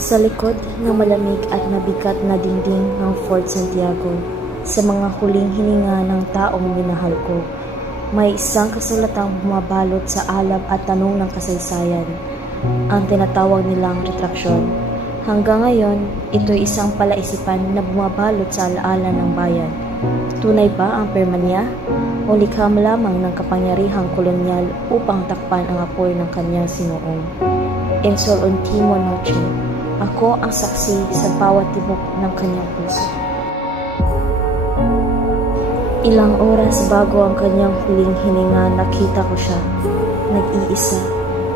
Sa likod ng malamig at mabigat na dingding ng Fort Santiago, sa mga huling hininga ng taong minahal ko, may isang kasulatang bumabalot sa alam at tanong ng kasaysayan, ang tinatawag nilang retraksyon. Hanggang ngayon, ito'y isang palaisipan na bumabalot sa alaala ng bayan. Tunay ba ang pirma niya? O likha lamang ng kapangyarihang kolonyal upang takpan ang apoy ng kanyang sinuong? En Sol Ultimo Noche, ako ang saksi sa bawat tibok ng kanyang puso. Ilang oras bago ang kanyang huling hininga, nakita ko siya, nag-iisa,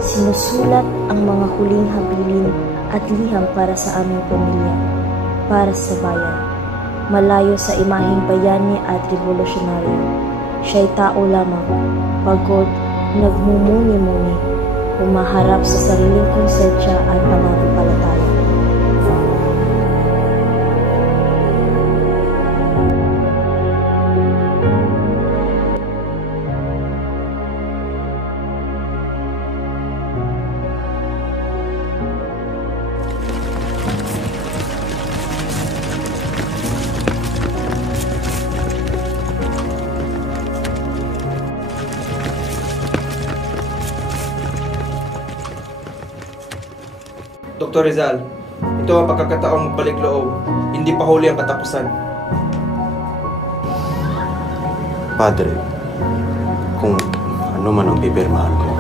sinusulat ang mga huling habilin at liham para sa aming pamilya, para sa bayan. Malayo sa imaheng bayani at revolusyonaryo, siya'y tao lamang, pagod, nagmumuni-muni, humaharap sa sariling konsensya at pananampalataya. Dr. Rizal, ito ang pagkakataong magbalik loob. Hindi pa huli ang katapusan. Padre, kung ano man ang pipirmahan ko,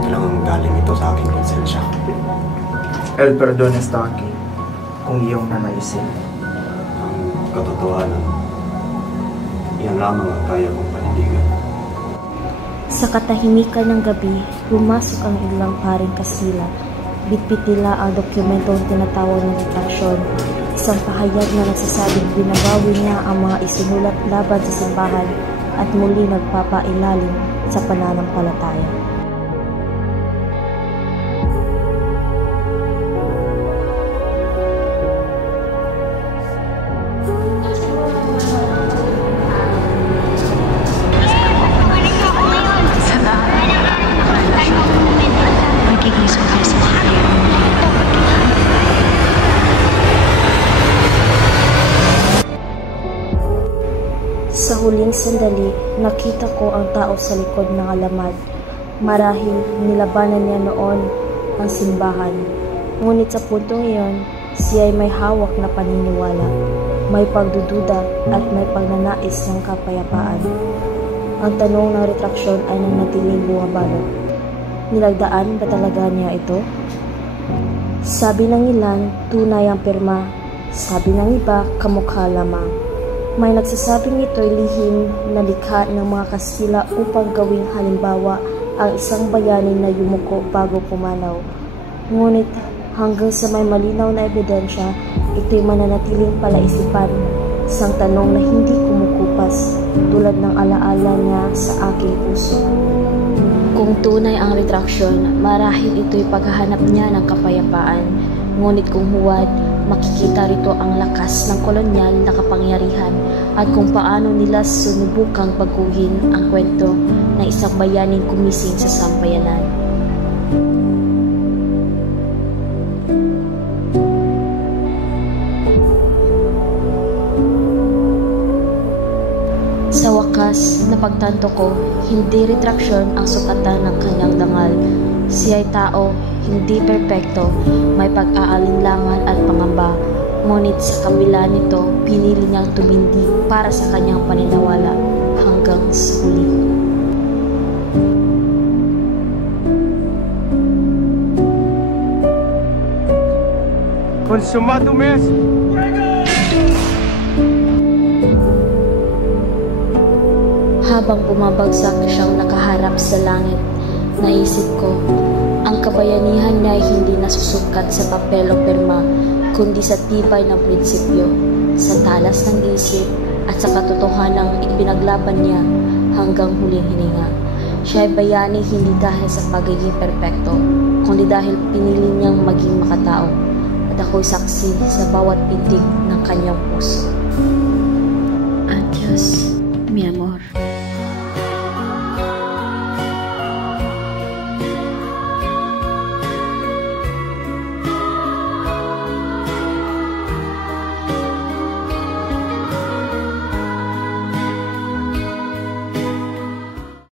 kailangan galing ito sa aking konsensya. El perdón está aquí, kung iyong nanaisin. Ang katotohanan, yan lamang ang kaya kong panindigan. Sa katahimikan ng gabi, pumasok ang ilang paring Kastila. Bitbit nila ang dokumentong tinatawag ng retraksyon, isang pahayag na nagsasabing binabawi niya ang mga isinulat laban sa simbahan at muli nagpapailalim sa pananampalataya. Sa huling sandali, nakita ko ang tao sa likod ng alamat. Marahil nilabanan niya noon ang simbahan. Ngunit sa puntong iyon, siya ay may hawak na paniniwala, may pagdududa at may pagnanais ng kapayapaan. Ang tanong ng retraksyon ay nanatiling bumabalot. Nilagdaan ba talaga niya ito? Sabi ng ilan, tunay ang pirma. Sabi ng iba, kamukha lamang. May nagsasabing ito'y lihim na likha ng mga Kastila upang gawing halimbawa ang isang bayani na yumuko bago pumanaw. Ngunit hanggang sa may malinaw na ebidensya, ito'y mananatiling palaisipan, isang tanong na hindi kumukupas tulad ng alaala niya sa aking puso. Kung tunay ang retraksyon, marahil ito'y paghahanap niya ng kapayapaan. Ngunit kung huwad, makikita rito ang lakas ng kolonyal na kapangyarihan at kung paano nila sunubukang baguhin ang kwento ng isang bayaning kumising sa sampayanan. Sa wakas, napagtanto ko, hindi retraksyon ang sukatan ng kanyang dangal. Siya ay tao, hindi perpekto, may pag-aalinlangan at pangamba. Ngunit sa kabila nito, pinili niyang tumindig para sa kanyang paniniwala hanggang sa huli. Consumado mes! Habang bumabagsak siyang nakaharap sa langit, naisip ko, ang kabayanihan niya ay hindi nasusukat sa papel o pirma, kundi sa tibay ng prinsipyo, sa talas ng isip at sa katotohanang ipinaglaban niya hanggang huling hininga. Siya ay bayani hindi dahil sa pagiging perpekto, kundi dahil pinili niyang maging makatao, at ako'y saksi sa bawat pintig ng kanyang puso. Adios.